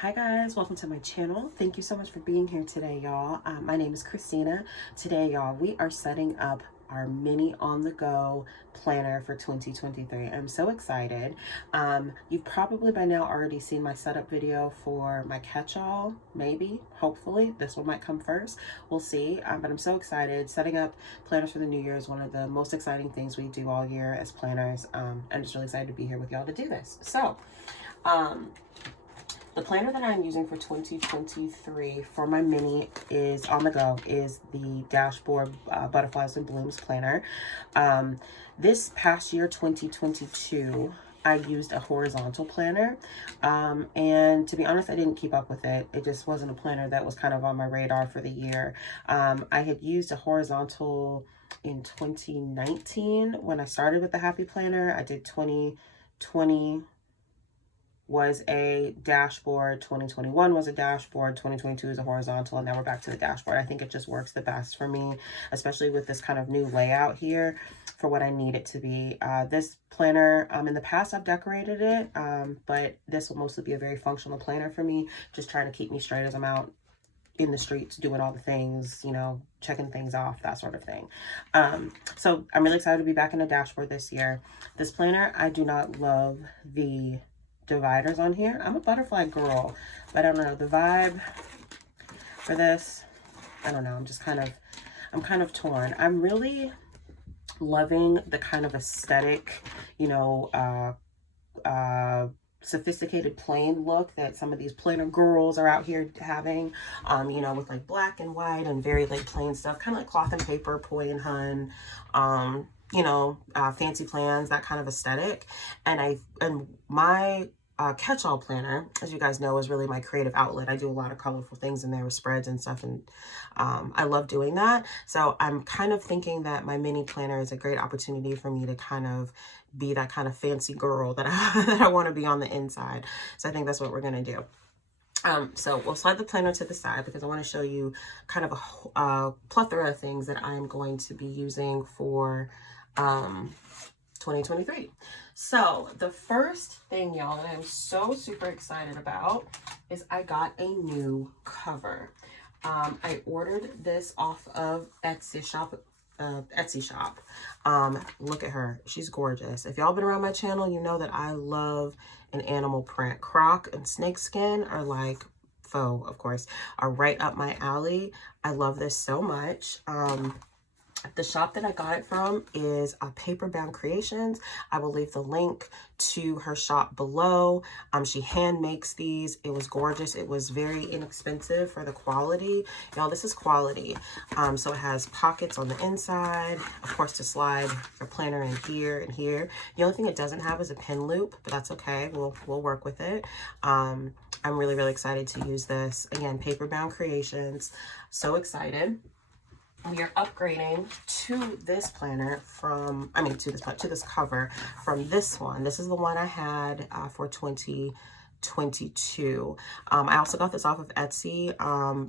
Hi guys, welcome to my channel. Thank you so much for being here today, y'all. My name is Christina. Today, y'all, we are setting up our mini on the go planner for 2023. I'm so excited. You've probably by now already seen my setup video for my catch-all, maybe, hopefully. This one might come first. We'll see. But I'm so excited. Setting up planners for the new year is one of the most exciting things we do all year as planners. I'm just really excited to be here with y'all to do this. So, the planner that I'm using for 2023 for my mini is on the go is the Dashboard Butterflies and Blooms planner. This past year, 2022, I used a horizontal planner. And to be honest, I didn't keep up with it. It just wasn't a planner that was kind of on my radar for the year. I had used a horizontal in 2019 when I started with the Happy Planner. I did 2020 was a dashboard, 2021 was a dashboard, 2022 is a horizontal, and now we're back to the dashboard. I think it just works the best for me, especially with this kind of new layout here for what I need it to be. This planner, in the past I've decorated it, but this will mostly be a very functional planner for me, just trying to keep me straight as I'm out in the streets doing all the things, you know, checking things off, that sort of thing. So I'm really excited to be back in the dashboard this year. This planner, I do not love the dividers on here. I'm a butterfly girl, but I don't know, the vibe for this, I don't know, I'm kind of torn. I'm really loving the kind of aesthetic, you know, sophisticated plain look that some of these planner girls are out here having, you know, with like black and white and very like plain stuff, kind of like cloth and paper, poi and hun, you know, fancy plans, that kind of aesthetic. And my catch-all planner, as you guys know, is really my creative outlet. I do a lot of colorful things in there with spreads and stuff, and I love doing that. So I'm kind of thinking that my mini planner is a great opportunity for me to kind of be that kind of fancy girl that that I want to be on the inside. So I think that's what we're going to do. So we'll slide the planner to the side because I want to show you kind of a plethora of things that I'm going to be using for 2023. So the first thing, y'all, that I'm so super excited about is I got a new cover. I ordered this off of Etsy shop. Look at her, she's gorgeous. If y'all been around my channel, you know that I love an animal print. Croc and snakeskin are like, faux of course, are right up my alley. I love this so much. The shop that I got it from is Paper Bound Creations. I will leave the link to her shop below. She hand makes these. It was gorgeous. It was very inexpensive for the quality. Y'all, this is quality. So it has pockets on the inside, of course, to slide your planner in here and here. The only thing it doesn't have is a pin loop, but that's okay. We'll work with it. I'm really, really excited to use this. Again, Paper Bound Creations. So excited. We are upgrading to this planner from, to this cover from this one. This is the one I had for 2022. I also got this off of Etsy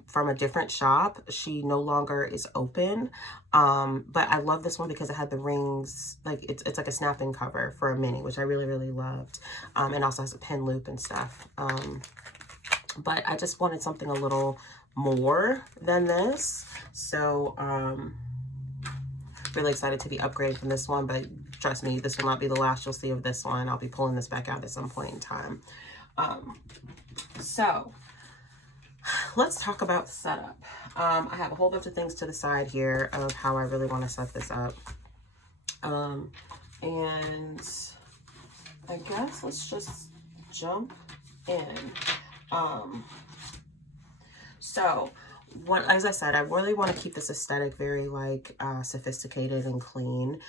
from a different shop. She no longer is open, but I love this one because it had the rings, like it's like a snapping cover for a mini, which I really, really loved, and also has a pin loop and stuff. But I just wanted something a little more than this. So really excited to be upgraded from this one, but trust me, this will not be the last you'll see of this one. I'll be pulling this back out at some point in time. So let's talk about setup. I have a whole bunch of things to the side here of how I really want to set this up. And I guess let's just jump in. So as I said, I really want to keep this aesthetic very like sophisticated and clean.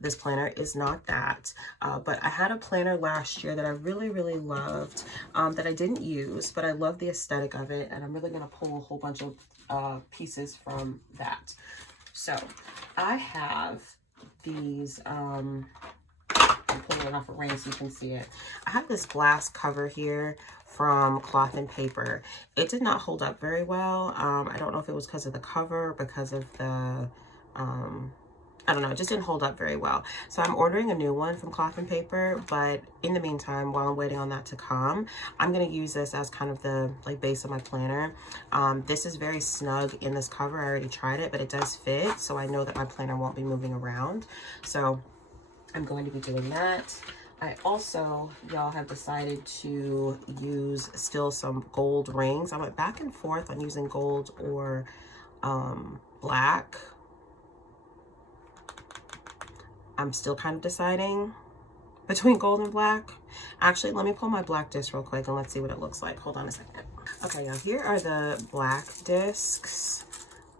This planner is not that, but I had a planner last year that I really, really loved, that I didn't use, but I love the aesthetic of it, and I'm really going to pull a whole bunch of pieces from that. So I have these, I'm pulling it off a ring so you can see it. I have this glass cover here from Cloth and Paper. It did not hold up very well. I don't know if it was because of the cover, because of the I don't know, it just didn't hold up very well. So I'm ordering a new one from Cloth and Paper, but in the meantime, while I'm waiting on that to come, I'm going to use this as kind of the like base of my planner. This is very snug in this cover. I already tried it, but it does fit, so I know that my planner won't be moving around. So I'm going to be doing that. I also, y'all, have decided to use still some gold rings. I went back and forth on using gold or black. I'm still kind of deciding between gold and black. Actually, let me pull my black disc real quick and let's see what it looks like. Hold on a second. Okay, now here are the black discs.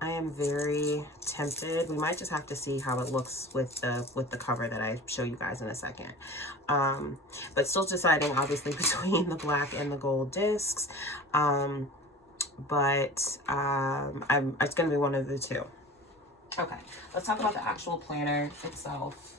I am very tempted. We might just have to see how it looks with the cover that I show you guys in a second. But still deciding obviously between the black and the gold discs. It's gonna be one of the two. Okay, let's talk about the actual planner itself.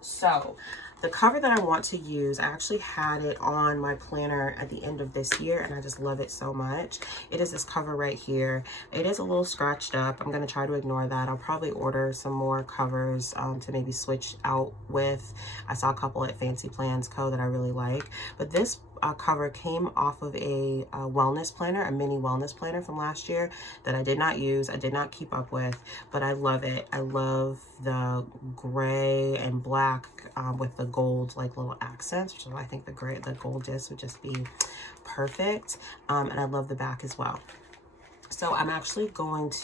So the cover that I want to use, I actually had it on my planner at the end of this year and I just love it so much. It is this cover right here. It is a little scratched up. I'm going to try to ignore that. I'll probably order some more covers to maybe switch out with. I saw a couple at Fancy Plans Co. that I really like, but this cover came off of a wellness planner, a mini wellness planner from last year that I did not use, I did not keep up with, but I love it. I love the gray and black with the gold like little accents, which is why I think the gold disc would just be perfect. And I love the back as well. So I'm actually going to,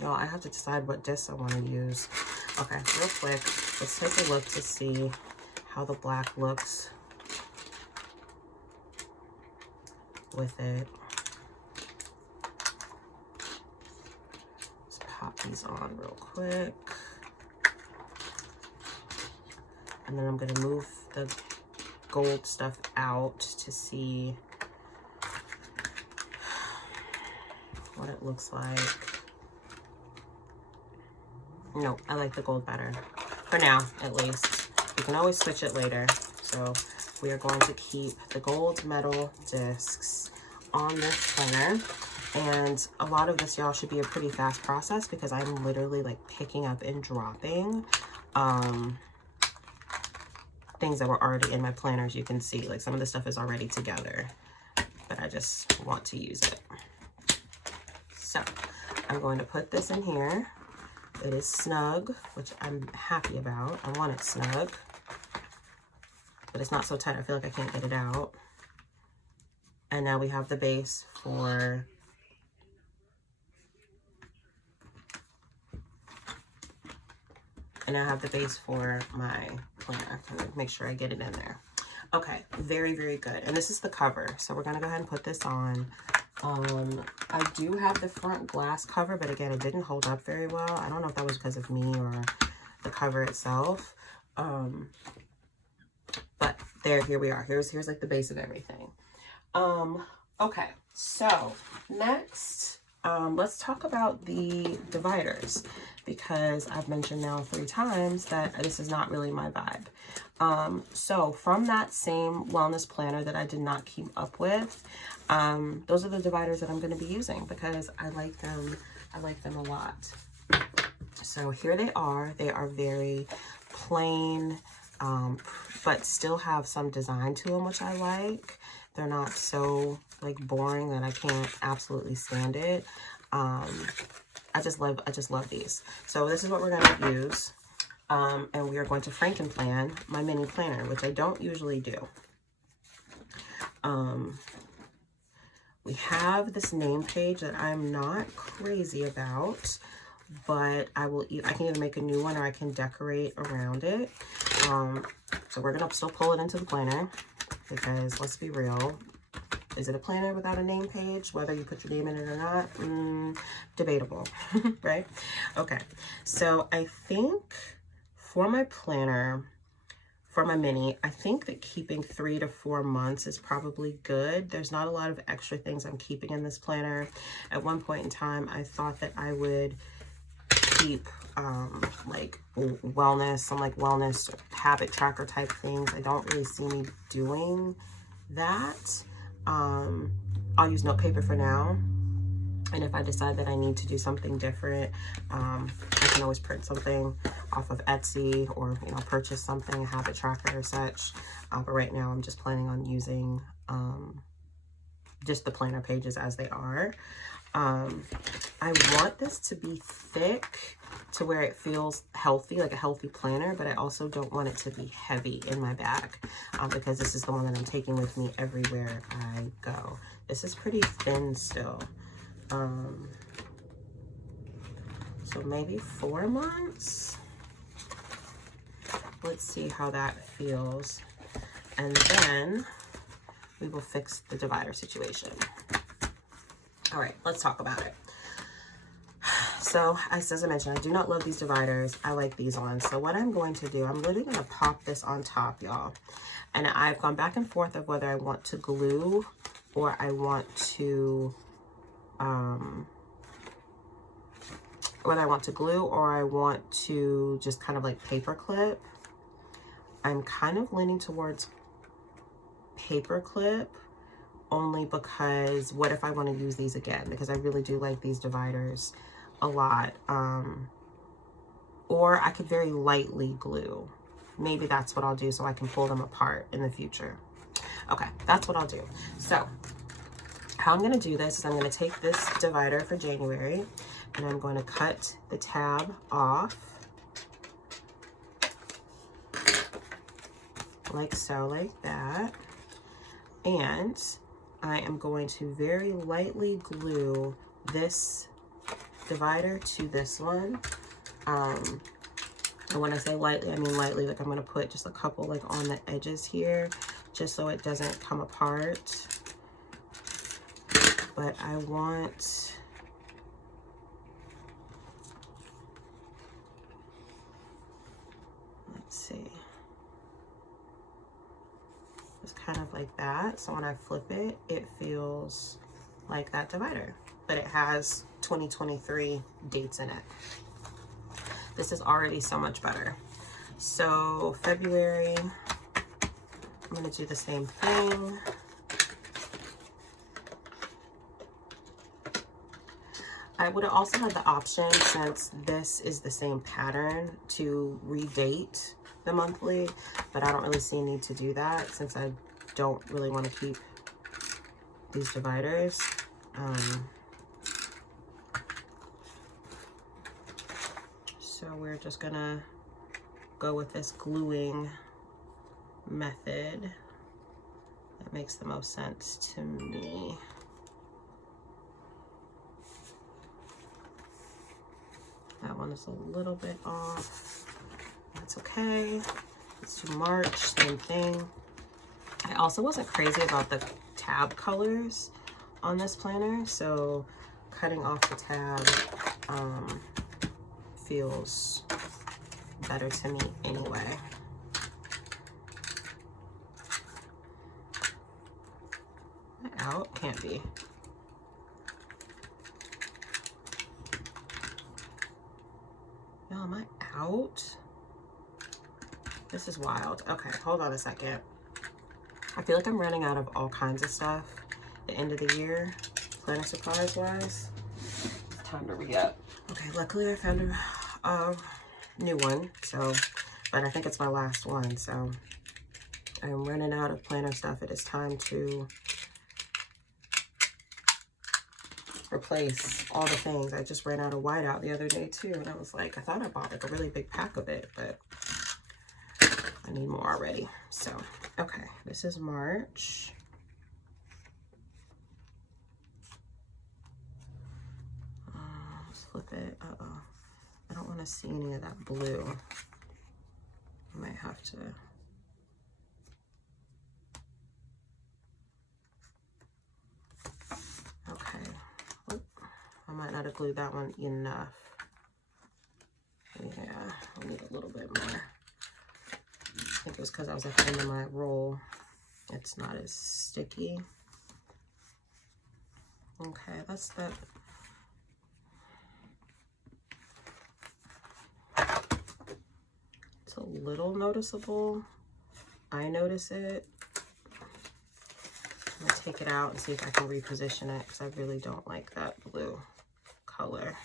y'all, I have to decide what disc I want to use. Okay, real quick, let's take a look to see how the black looks with it. Let's pop these on real quick. And then I'm going to move the gold stuff out to see what it looks like. No, I like the gold better. For now, at least. You can always switch it later. So we are going to keep the gold metal discs on this planner. And a lot of this, y'all, should be a pretty fast process because I'm literally like picking up and dropping things that were already in my planner. As you can see, like some of the stuff is already together, but I just want to use it. So I'm going to put this in here. It is snug, which I'm happy about. I want it snug, but it's not so tight I feel like I can't get it out. And now we have the base for my planner. I'm gonna make sure I get it in there. Okay, very, very good. And this is the cover. So we're gonna go ahead and put this on. I do have the front glass cover, but again, it didn't hold up very well. I don't know if that was because of me or the cover itself. But here we are. Here's like the base of everything. Okay, so next, let's talk about the dividers, because I've mentioned now 3 times that this is not really my vibe. So from that same wellness planner that I did not keep up with, those are the dividers that I'm going to be using because I like them. I like them a lot. So here they are. They are very plain, but still have some design to them, which I like. They're not so like boring that I can't absolutely stand it. I just love these. So this is what we're going to use. And we are going to Franken-plan my mini planner, which I don't usually do. We have this name page that I'm not crazy about, but I can either make a new one or I can decorate around it. So we're gonna still pull it into the planner because let's be real, is it a planner without a name page? Whether you put your name in it or not, debatable, right? Okay, so I think for my planner, for my mini, I think that keeping 3 to 4 months is probably good. There's not a lot of extra things I'm keeping in this planner. At one point in time, I thought that I would keep like wellness, some like wellness habit tracker type things. I don't really see me doing that. I'll use note paper for now. And if I decide that I need to do something different, I can always print something off of Etsy, or, you know, purchase something, a habit tracker or such. But right now I'm just planning on using just the planner pages as they are. I want this to be thick to where it feels healthy, like a healthy planner, but I also don't want it to be heavy in my bag, because this is the one that I'm taking with me everywhere I go. This is pretty thin still. So maybe 4 months. Let's see how that feels. And then we will fix the divider situation. All right, let's talk about it. So as I mentioned, I do not love these dividers. I like these ones. So what I'm going to do, I'm literally going to pop this on top, y'all. And I've gone back and forth of whether I want to glue or I want to, just kind of like paper clip. I'm kind of leaning towards paper clip, only because what if I want to use these again? Because I really do like these dividers a lot. Or I could very lightly glue. Maybe that's what I'll do, so I can pull them apart in the future. Okay, that's what I'll do. So how I'm going to do this is I'm going to take this divider for January and I'm going to cut the tab off like so, like that. And I am going to very lightly glue this divider to this one. And when I say lightly, I mean lightly, like I'm going to put just a couple like on the edges here, just so it doesn't come apart. But I want, let's see, it's kind of like that. So when I flip it, it feels like that divider, but it has 2023 dates in it. This is already so much better. So February, I'm going to do the same thing. I would have also had the option, since this is the same pattern, to redate the monthly, but I don't really see a need to do that since I don't really want to keep these dividers. So we're just gonna go with this gluing method. That makes the most sense to me. That one is a little bit off. That's okay. Let's do March, same thing. I also wasn't crazy about the tab colors on this planner, so cutting off the tab feels better to me anyway. Out? Can't be. No, am I out? This is wild. Okay, hold on a second. I feel like I'm running out of all kinds of stuff at the end of the year, planner supplies wise. It's time to re-up. Okay, luckily I found a new one, so, but I think it's my last one, so I'm running out of planner stuff. It is time to replace all the things. I just ran out of whiteout the other day too, and I was like, I thought I bought like a really big pack of it, but I need more already. So, okay, this is March. Let's flip it. Uh-oh. I don't want to see any of that blue. I might have to. Okay. Oop. I might not have glued that one enough. Yeah, I need a little bit more. I think it was because I was at the end of my roll. It's not as sticky. Okay, that's that. It's a little noticeable. I notice it. I'm gonna take it out and see if I can reposition it because I really don't like that blue color.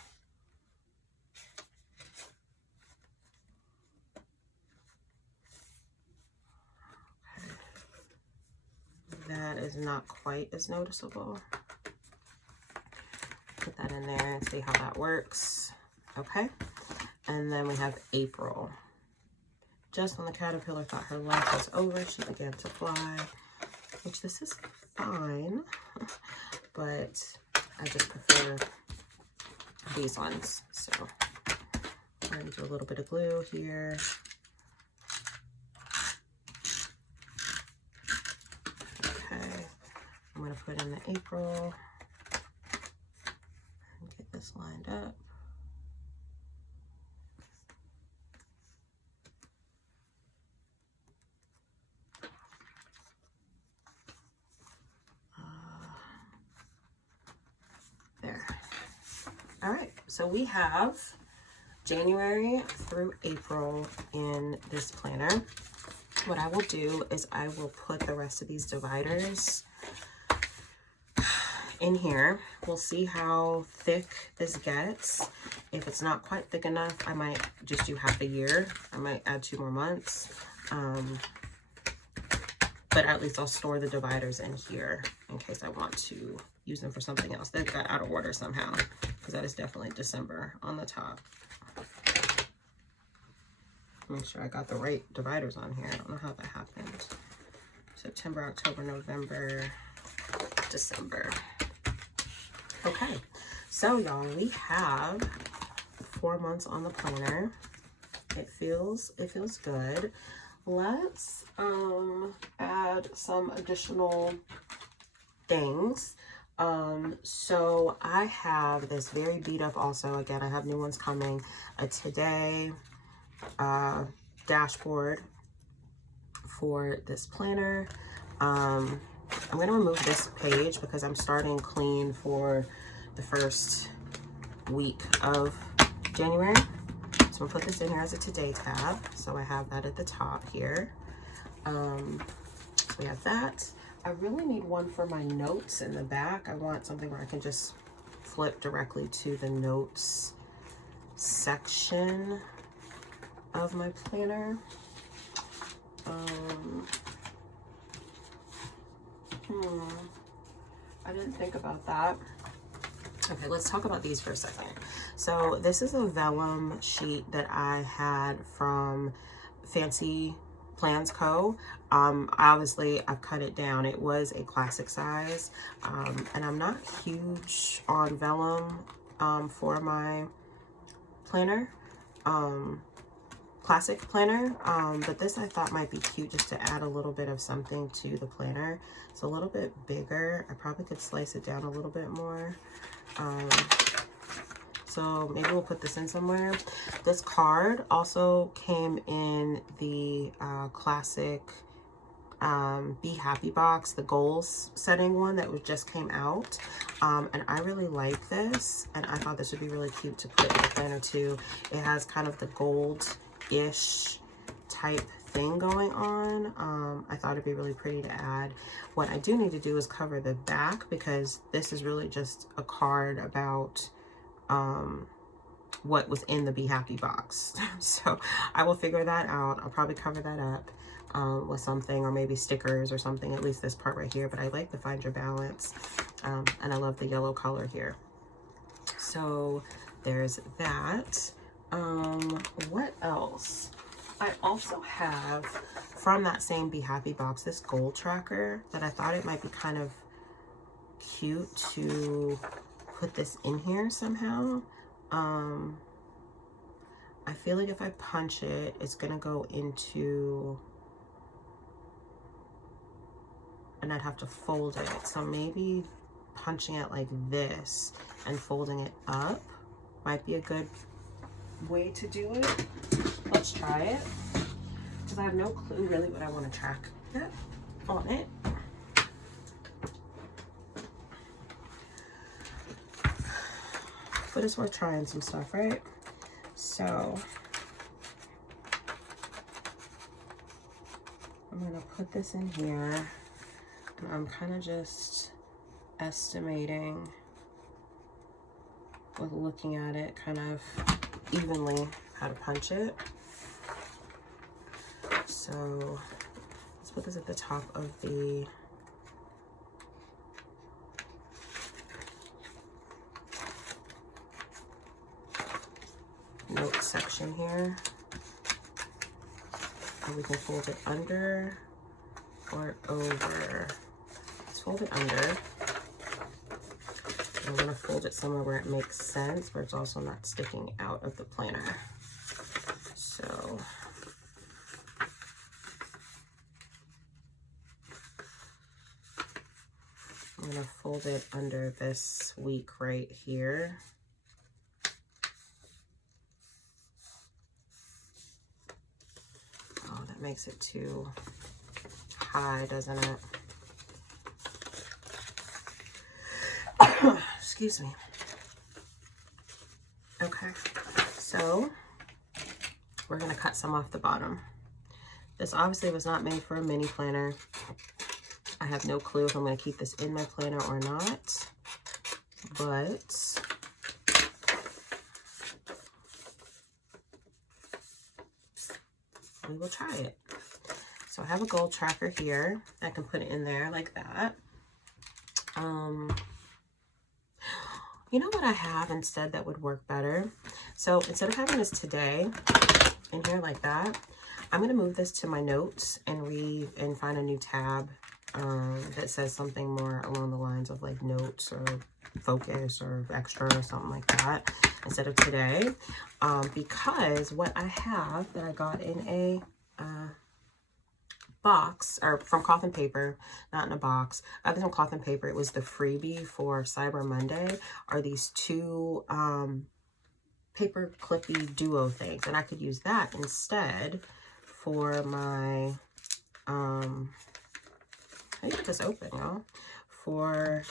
That is not quite as noticeable. Put that in there and see how that works. Okay, and then we have April. Just when the caterpillar thought her life was over, she began to fly, which this is fine, but I just prefer these ones. So I'm going to do a little bit of glue here. Okay, I'm going to put in the April and get this lined up. There. All right, so we have January through April in this planner. What I will do is I will put the rest of these dividers in here. We'll see how thick this gets. If it's not quite thick enough, I might just do half a year. I might add 2 more months. But at least I'll store the dividers in here in case I want to use them for something else. They got out of order somehow because that is definitely December on the top. Make sure I got the right dividers on here. I don't know how that happened. September, October, November, December. Okay, so y'all, we have 4 months on the planner. It feels good. Let's add some additional things. So I have this very beat up also. Again, I have new ones coming. A Today dashboard for this planner. I'm going to remove this page because I'm starting clean for the first week of January. So I'm gonna put this in here as a Today tab. So I have that at the top here. So we have that. I really need one for my notes in the back. I want something where I can just flip directly to the notes section of my planner. I didn't think about that. Okay, let's talk about these for a second. So this is a vellum sheet that I had from Fancy Plans Co. Obviously I've cut it down. It was a classic size, and I'm not huge on vellum for my planner, classic planner, but this I thought might be cute just to add a little bit of something to the planner. It's a little bit bigger. I probably could slice it down a little bit more. So maybe we'll put this in somewhere. This card also came in the classic Be Happy box, the goals setting one that just came out. And I really like this, and I thought this would be really cute to put in the planner too. It has kind of the gold-ish type thing going on. I thought it'd be really pretty to add. What I do need to do is cover the back because this is really just a card about what was in the Be Happy box. So I will figure that out. I'll probably cover that up with something, or maybe stickers or something, at least this part right here. But I like the Find Your Balance, and I love the yellow color here. So there's that. What else? I also have from that same Be Happy box this goal tracker that I thought it might be kind of cute to put this in here somehow. I feel like if I punch it, it's gonna go into, and I'd have to fold it. So maybe punching it like this and folding it up might be a good way to do it. Let's try it, because I have no clue really what I want to track on it. But it's worth trying some stuff, right? So I'm gonna put this in here. I'm kind of just estimating with looking at it kind of evenly how to punch it. So let's put this at the top of the note section here. And we can fold it under or over. Let's fold it under. I'm going to fold it somewhere where it makes sense, but it's also not sticking out of the planner. So I'm going to fold it under this week right here. Oh, that makes it too high, doesn't it? Excuse me. Okay, so we're gonna cut some off the bottom. This obviously was not made for a mini planner. I have no clue if I'm gonna keep this in my planner or not, but we will try it. So I have a goal tracker here. I can put it in there like that. You know what I have instead that would work better? So instead of having this today in here like that, I'm gonna move this to my notes and find a new tab that says something more along the lines of like notes or focus or extra or something like that instead of today. Because what I have that I got in a box, or from Cloth and Paper, not in a box. I got this from Cloth and Paper. It was the freebie for Cyber Monday, are these two paper clippy duo things, and I could use that instead for my let me get this open, y'all, for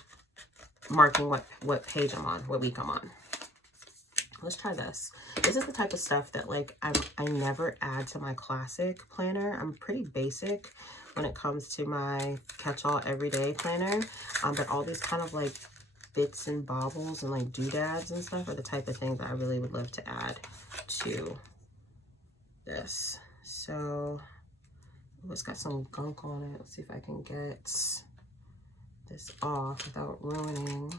marking what page I'm on, what week I'm on. Let's try this. This is the type of stuff that like I never add to my classic planner. I'm pretty basic when it comes to my catch-all everyday planner. But all these kind of like bits and baubles and like doodads and stuff are the type of things that I really would love to add to this. So it's got some gunk on it. Let's see if I can get this off without ruining.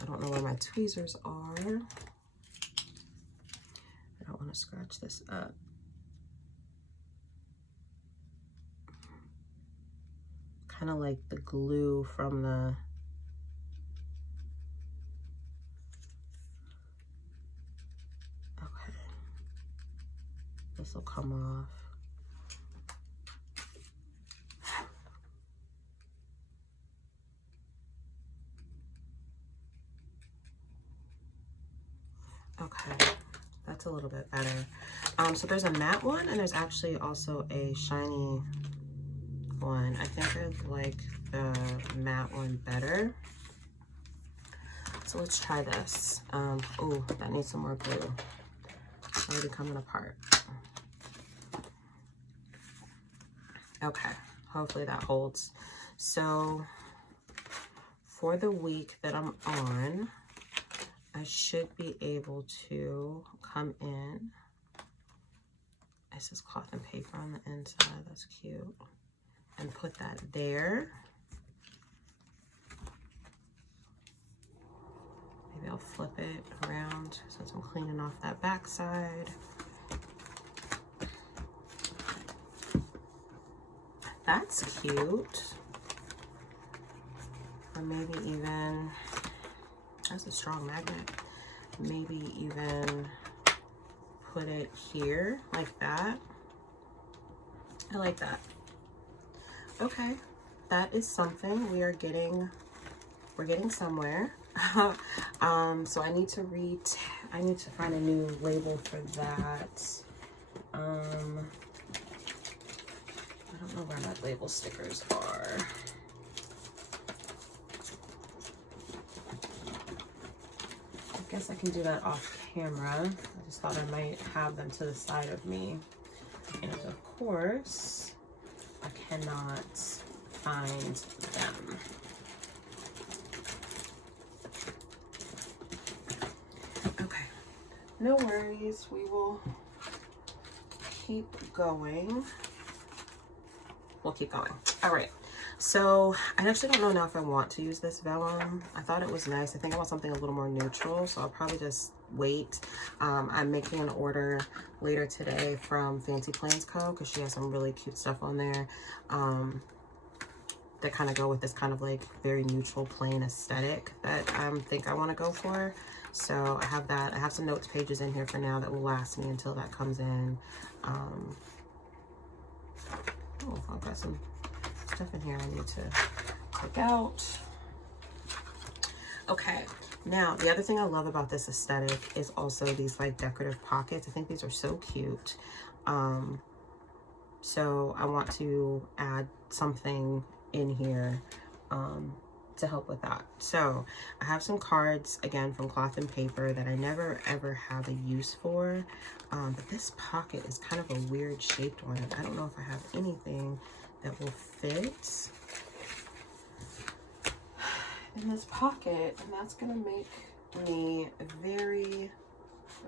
I don't know where my tweezers are. I don't want to scratch this up. Kind of like the glue from the okay. This will come off. Okay, that's a little bit better. So there's a matte one and there's actually also a shiny one. I think I like the matte one better. So let's try this. Oh, that needs some more glue. It's already coming apart. Okay, hopefully that holds. So for the week that I'm on, I should be able to come in. This is Cloth and Paper on the inside. That's cute. And put that there. Maybe I'll flip it around since I'm cleaning off that back side. That's cute. Or maybe even, that's a strong magnet. Maybe even put it here like that. I like that. Okay, that is something. We're getting somewhere. So I need to find a new label for that. I don't know where my label stickers are. I guess I can do that off camera. I just thought I might have them to the side of me. And of course, I cannot find them. Okay, no worries. We will keep going. We'll keep going. All right. So I actually don't know now if I want to use this vellum. I thought it was nice. I think I want something a little more neutral, so I'll probably just wait. I'm making an order later today from Fancy Plans Co. because she has some really cute stuff on there that kind of go with this kind of like very neutral plain aesthetic that I think I want to go for. So I have that. I have some notes pages in here for now that will last me until that comes in. Oh, I've got some stuff in here I need to take out. Okay, now the other thing I love about this aesthetic is also these like decorative pockets. I think these are so cute. So I want to add something in here to help with that. So I have some cards again from Cloth and Paper that I never ever have a use for, but this pocket is kind of a weird shaped one, and I don't know if I have anything that will fit in this pocket, and that's gonna make me very,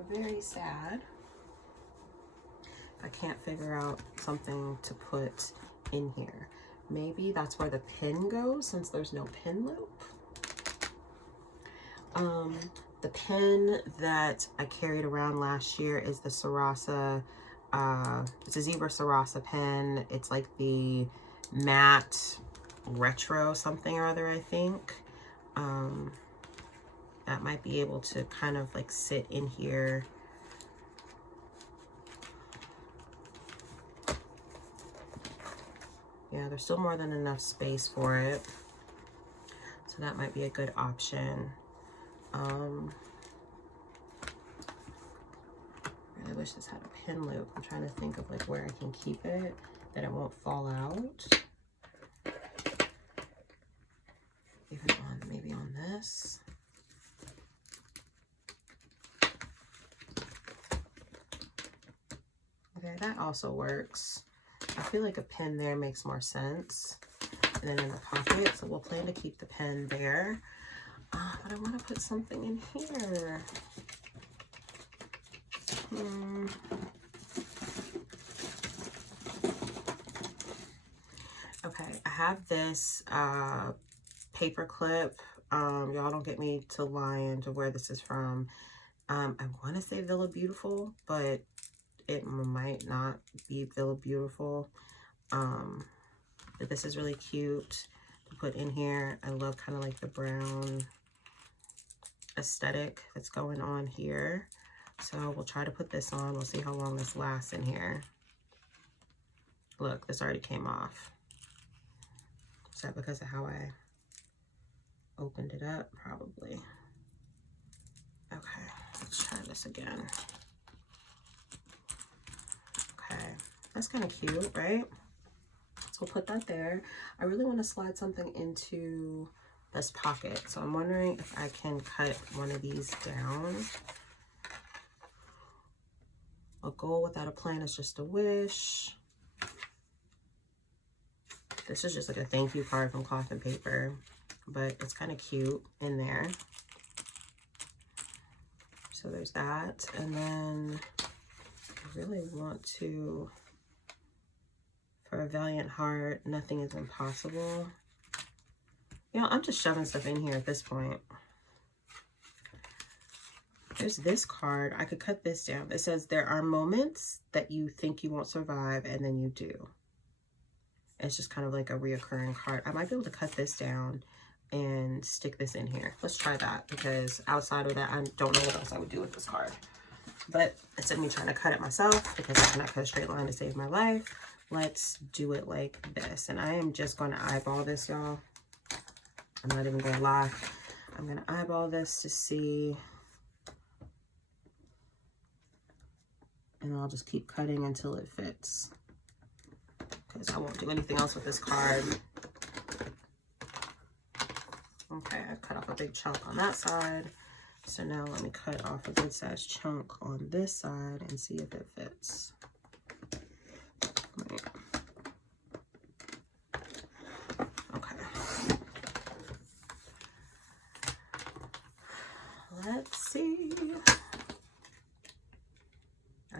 very sad if I can't figure out something to put in here. Maybe that's where the pin goes, since there's no pin loop. The pin that I carried around last year is the Sarasa, it's a zebra Sarasa pin. It's like the matte retro something or other, I think. That might be able to kind of like sit in here. Yeah, there's still more than enough space for it. So that might be a good option. I wish this had a pin loop. I'm trying to think of like where I can keep it, that it won't fall out. Even on, maybe on this. Okay, that also works. I feel like a pin there makes more sense. And then in the pocket, so we'll plan to keep the pen there. But I want to put something in here. Okay, I have this paper clip. Y'all don't get me to lie into where this is from. I want to say Villa Beautiful, but it might not be Villa Beautiful. But this is really cute to put in here. I love kind of like the brown aesthetic that's going on here. So we'll try to put this on. We'll see how long this lasts in here. Look, this already came off. Is that because of how I opened it up? Probably. Okay, let's try this again. Okay, that's kind of cute, right? So we'll put that there. I really want to slide something into this pocket. So I'm wondering if I can cut one of these down. A goal without a plan is just a wish. This is just like a thank you card from Cloth and Paper, but it's kind of cute in there. So there's that. And then I really want to, for a valiant heart, nothing is impossible. You know, I'm just shoving stuff in here at this point. There's this card. I could cut this down. It says, there are moments that you think you won't survive, and then you do. It's just kind of like a reoccurring card. I might be able to cut this down and stick this in here. Let's try that, because outside of that, I don't know what else I would do with this card. But instead of me trying to cut it myself, because I cannot cut a straight line to save my life, let's do it like this. And I am just going to eyeball this, y'all. I'm not even going to lie. I'm going to eyeball this to see. And I'll just keep cutting until it fits, because I won't do anything else with this card. Okay, I cut off a big chunk on that side. So now let me cut off a good sized chunk on this side and see if it fits. Right.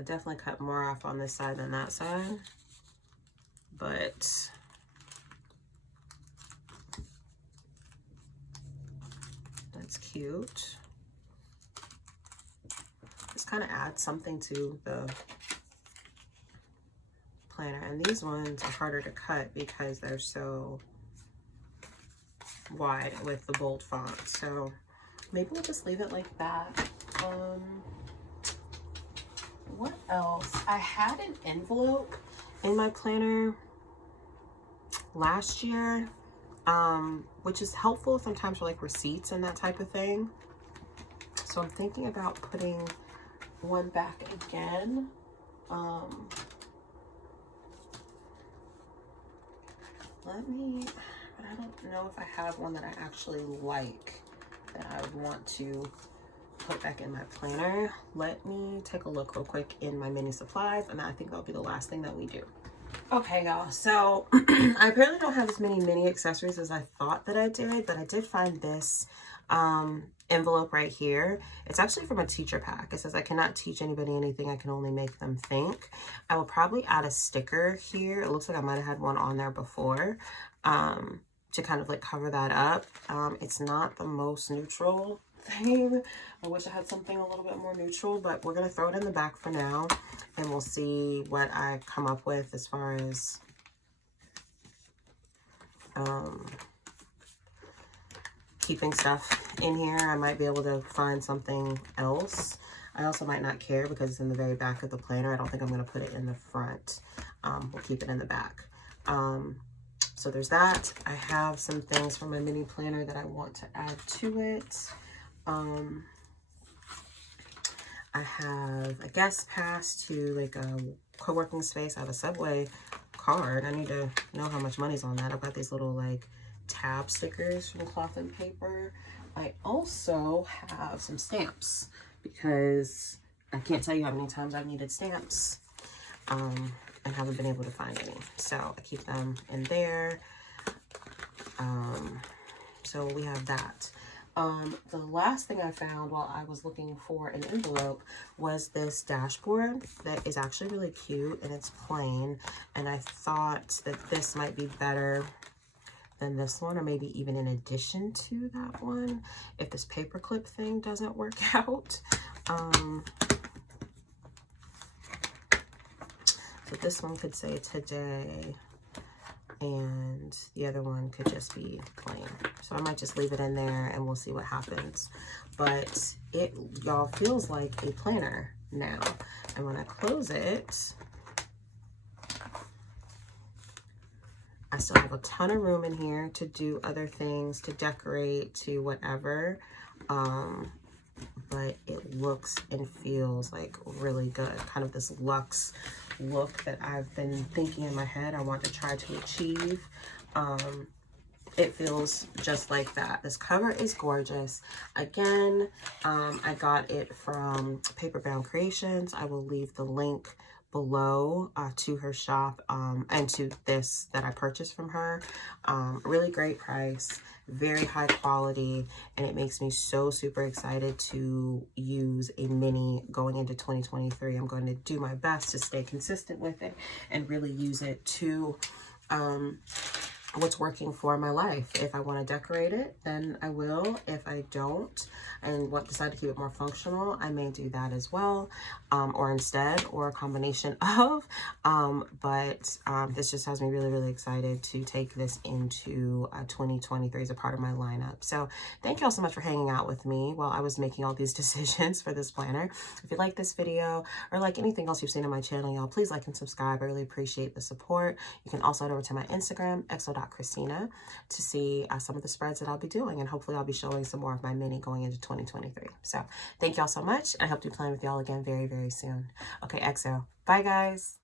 definitely cut more off on this side than that side, but that's cute. Just kind of add something to the planner. And these ones are harder to cut because they're so wide with the bold font. So maybe we'll just leave it like that. What else? I had an envelope in my planner last year, which is helpful sometimes for like receipts and that type of thing. So I'm thinking about putting one back again. But I don't know if I have one that I actually like that I would want to put back in my planner. Let me take a look real quick in my mini supplies, and I think that'll be the last thing that we do. Okay, y'all, so I apparently don't have as many mini accessories as I thought that I did, but I did find this envelope right here. It's actually from a teacher pack. It says, I cannot teach anybody anything, I can only make them think. I will probably add a sticker here. It looks like I might have had one on there before, to kind of like cover that up. It's not the most neutral thing. I wish I had something a little bit more neutral, but we're gonna throw it in the back for now, and we'll see what I come up with as far as keeping stuff in here. I might be able to find something else. I also might not care because it's in the very back of the planner. I don't think I'm going to put it in the front. We'll keep it in the back. So there's that. I have some things from my mini planner that I want to add to it. I have a guest pass to like a co-working space. I have a Subway card. I need to know how much money's on that. I've got these little like tab stickers from Cloth and Paper. I also have some stamps because I can't tell you how many times I've needed stamps and haven't been able to find any. So I keep them in there. So we have that. The last thing I found while I was looking for an envelope was this dashboard that is actually really cute, and it's plain. And I thought that this might be better than this one, or maybe even in addition to that one, if this paperclip thing doesn't work out. So this one could say today, and the other one could just be plain. So I might just leave it in there and we'll see what happens. But it, y'all, feels like a planner now. And when I close it, I still have a ton of room in here to do other things, to decorate, to whatever. But it looks and feels like really good. Kind of this luxe look that I've been thinking in my head I want to try to achieve. It feels just like that. This cover is gorgeous. Again, I got it from Paper Bound Creations. I will leave the link below to her shop and to this that I purchased from her. Really great price, very high quality, and it makes me so super excited to use a mini going into 2023. I'm going to do my best to stay consistent with it and really use it to what's working for my life. If I want to decorate it, then I will. If I don't and decide to keep it more functional, I may do that as well, or instead, or a combination of. But this just has me really, really excited to take this into 2023 as a part of my lineup. So thank you all so much for hanging out with me while I was making all these decisions for this planner. If you like this video or like anything else you've seen on my channel, y'all, please like and subscribe. I really appreciate the support. You can also head over to my Instagram, exo.christina, to see some of the spreads that I'll be doing, and hopefully I'll be showing some more of my mini going into 2023. So thank y'all so much, and I hope to be playing with y'all again very, very soon. Okay, EXO. Bye, guys.